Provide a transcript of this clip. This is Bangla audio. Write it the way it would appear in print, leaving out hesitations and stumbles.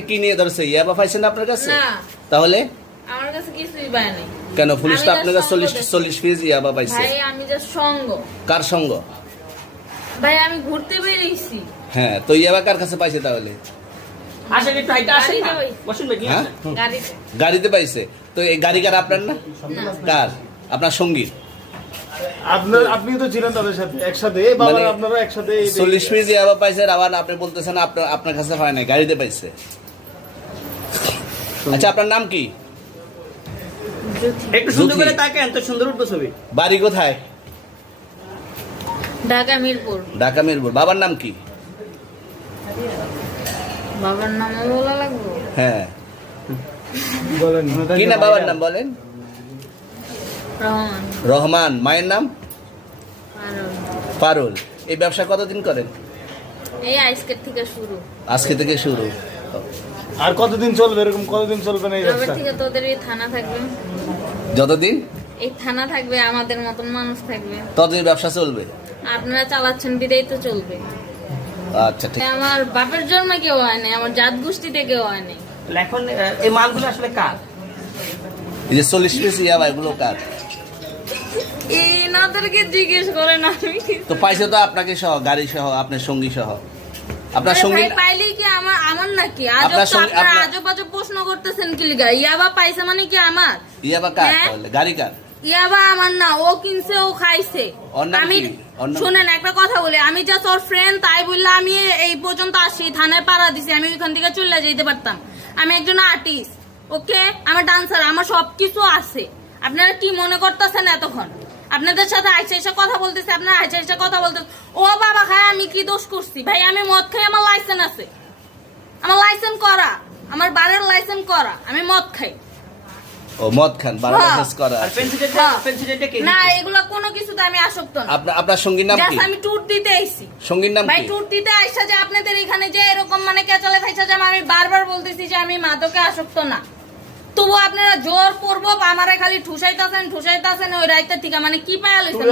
কি নিয়ে ধরছে? ইয়াবা পাইছেন আপনার কাছে? না, তাহলে আমার কাছে কিছুই পায় নাই। কেন পুলিশ তো আমি আপনার কাছে just সঙ্গ 40 পিস ইয়াবা পাইছে? ভাই আমি যা সঙ্গ, কার সঙ্গ? ভাই আমি ঘুরতে বেরিয়েছি। হ্যাঁ, তো ইয়াবা কার কাছে পাইছে তাহলে? আসেন একটু হাইটা আসেন না। গাড়িতে ভাই। বসুন ভাই, হ্যাঁ? গাড়িতে। গাড়িতে পাইছে। তো এই গাড়ি কার, আপনার না? না। কার? আপনার সঙ্গী? আপনি তো ছিলেন তাদের সাথে একসাথে, বাবা মানে আপনারা একসাথে 40 পিস ইয়াবা পাইছে, আবার আপনি বলতেছেন আপনার কাছে পায় নাই, গাড়িতে পাইছে। আচ্ছা, আপনার নাম কি? জ্যোতি। একটু সুন্দর জ্যোতি। করে তাকান, তো সুন্দর উঠবো ছবি। বাড়ি কোথায়? ঢাকা মিরপুর। ঢাকা মিরপুর। বাবার নাম কি? বাবার নামও বলা লাগবে? হ্যাঁ, বলেন কি না বাবার নাম বলেন? রহমান। রহমান। মায়ের নাম? আর পারুল। এই ব্যবসা কতদিন করেন? এই আজকের থেকে শুরু। আজকে থেকে শুরু। আর কতদিন চলবে, এরকম কতদিন চলবে না এই যবে ব্যবসা? থেকে তোদের এই থানা থাকবে, যতদিন এই থানা থাকবে, আমাদের মতন মানুষ থাকবে, ততদিন ব্যবসা চলবে। আপনারা চালাচ্ছেন বিদায় তো চলবে। আচ্ছা, ঠিক। আমার বাপের জন্মে কেউ হয় নাই, আমার জাত গোষ্ঠীতে কেউ হয় নাই। তাহলে এখন এই মালগুলো আসলে কার? এই যে 40 পিস ইয়াবা, এগুলো কার? এনাদেরকে জিজ্ঞেস করেন, আমি তো পাইছে তো আপনাকে সহ, গাড়ি সহ, আপনার সঙ্গী সহ। আপনার সঙ্গী ভাই পাইলেই কি আমার নাকি? আজব আপনার তো, সঙ্গে- আপনারা আপনার- আজব আজব প্রশ্ন করতেছেন কি লিগা? ইয়াবা পাইছে মানে কি আমার? ইয়াবা কার হ্যাঁ? তাহলে? গাড়ি কার? ইয়াবা আমার না, ও কিনছে, ও খাইছে। ওর নাম আমি কি? ওর নাম শুনেন একটা কথা বলি, আমি জাস্ট ওর ফ্রেন্ড, তাই বললে আমি এই পর্যন্ত আসি, থানায় পাড়া দিছি, আমি ওইখান থেকে চলে যেতে পারতাম। আমি একজন আর্টিস্ট, ওকে, আমার ডান্সার, আমার সবকিছু আছে। আপনারা কি মনে করতেছেন এতক্ষণ? আপনাদের সাথে আইসা এসে কথা বলতেছে, আপনারা আইসা এসে কথা বলতেছে। ও বাবা খায়, আমি কি দোষ করছি? ভাই আমি মদ খাই, আমার লাইসেন্স আছে, আমার লাইসেন্স করা, আমার বারের লাইসেন্স করা, আমি মদ খাই। ও মদ খান, বারো হ্যাঁ। লাইসেন্স করা আর আছে। পেন্সিলটা কে না, দিচ্ছে? এগুলা কোনো কিছুতে আমি আসক্ত না। আপনার সঙ্গীর নাম কি? জাস্ট আমি ট্যুর দিতে আইছি। সঙ্গীর নাম ভাই কি? ট্যুর দিতে আইসা যে আপনাদের এখানে যে এরকম মানে কেচালে খাইছা, যে আমি বারবার বলতেছি যে আমি মাদকে আসক্ত না, তবু আপনারা জোর পূর্বক আমারে খালি ঠুসাইতাছেন ওই রাইতে থেকে, মানে কি পায়া লইছেন?